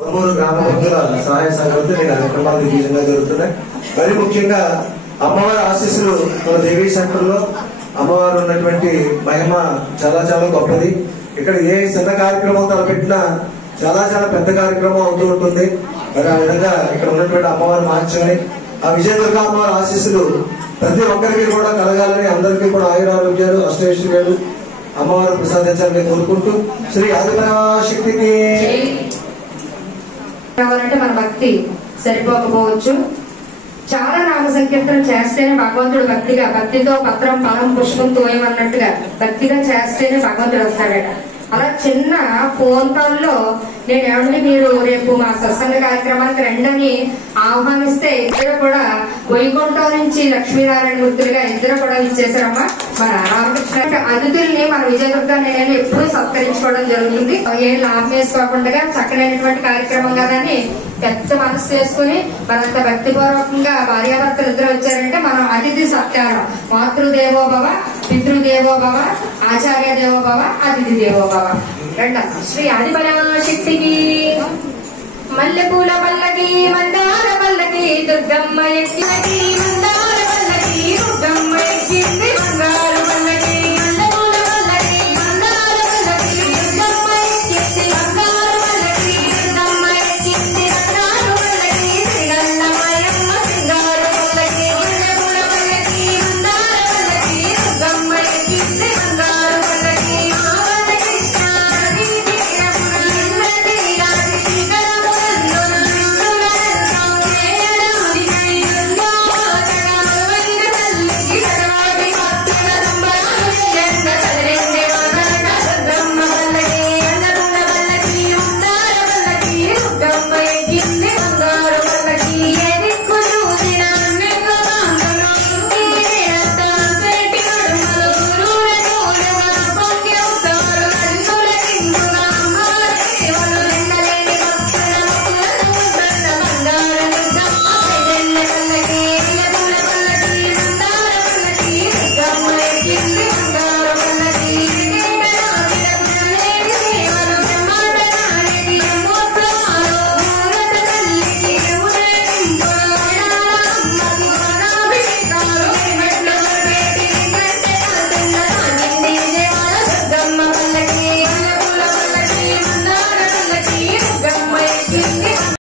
గ్రామ భక్తుల సహాయ సంఘంతో ఈ కార్యక్రమాలు విజయంగా జరుగుతున్నాయి. మరి ముఖ్యంగా అమ్మవారి ఆశీస్సులు మన దేవీ సెంటర్ లో అమ్మవారు ఉన్నటువంటి మహిమ చాలా చాలా గొప్పది. ఇక్కడ ఏ చిన్న కార్యక్రమం తలపెట్టినా చాలా చాలా పెద్ద కార్యక్రమం అవుతూ ఉంటుంది. మరి ఆ విధంగా ఇక్కడ ఉన్నటువంటి అమ్మవారి మహత్యాన్ని ఆ విజయదుర్గ అమ్మవారి ఆశీస్సులు ప్రతి ఒక్కరికి కూడా కలగాలని, అందరికీ కూడా ఆయురారోగ్యాలు అష్టైశ్వర్యాలు అమ్మవారు ప్రసాదించాలని కోరుకుంటూ శ్రీ ఆదిపరాశక్తికి కావాలంటే మన భక్తి సరిపోకపోవచ్చు. చాలా నామ సంకీర్తన చేస్తేనే భగవంతుడు భక్తితో పత్రం ఫలం పుష్పం తోయమన్నట్టుగా భక్తిగా చేస్తేనే భగవంతుడు వస్తాడట. అలా చిన్న ఫోన్ కాల్ లో నేను ఏమంటే మీరు రేపు మా సత్సంగ కార్యక్రమానికి రండని ఆహ్వానిస్తే ఇద్దరు కూడా వైకుంఠం నుంచి లక్ష్మీనారాయణ మూర్తులుగా ఇద్దరు కూడా ఇచ్చేసారమ్మా. మన రామకృష్ణ అతిథుల్ని మన విజయదుర్గ నేను ఎప్పుడూ సత్కరించుకోవడం జరుగుతుంది. ఏం లాభం వేసుకోకుండా చక్కనైనటువంటి కార్యక్రమం కదా అని పెద్ద మనసు చేసుకుని మనంత భక్తిపూర్వకంగా భార్యాభర్తలు ఇద్దరు వచ్చారంటే మనం అతిథి సత్కారం. మాతృదేవోభవ, పితృదేవోభవ, ఆచార్య దేవోభవ, అతిథి దేవోభవ. రెండమ్మ శ్రీ ఆదిపరాశక్తికి మల్లెపూల పల్లకి మందార పల్లకి దుర్గమ్మ ఎక్కి మందార పల్లకి దుర్గమ్మ ఎక్కింది బంగారు పల్లకి మల్లెపూల పల్లకి మందార పల్లకి దుర్గమ్మ ఎక్కింది బంగారు పల్లకి దుర్గమ్మ ఎక్కింది బంగారు పల్లకి శ్రీగంధమయమ్మ సింగారు పల్లకి మల్లెపూల పల్లకి మందార పల్లకి దుర్గమ్మ ఎక్కింది బంగారు పల్లకి Go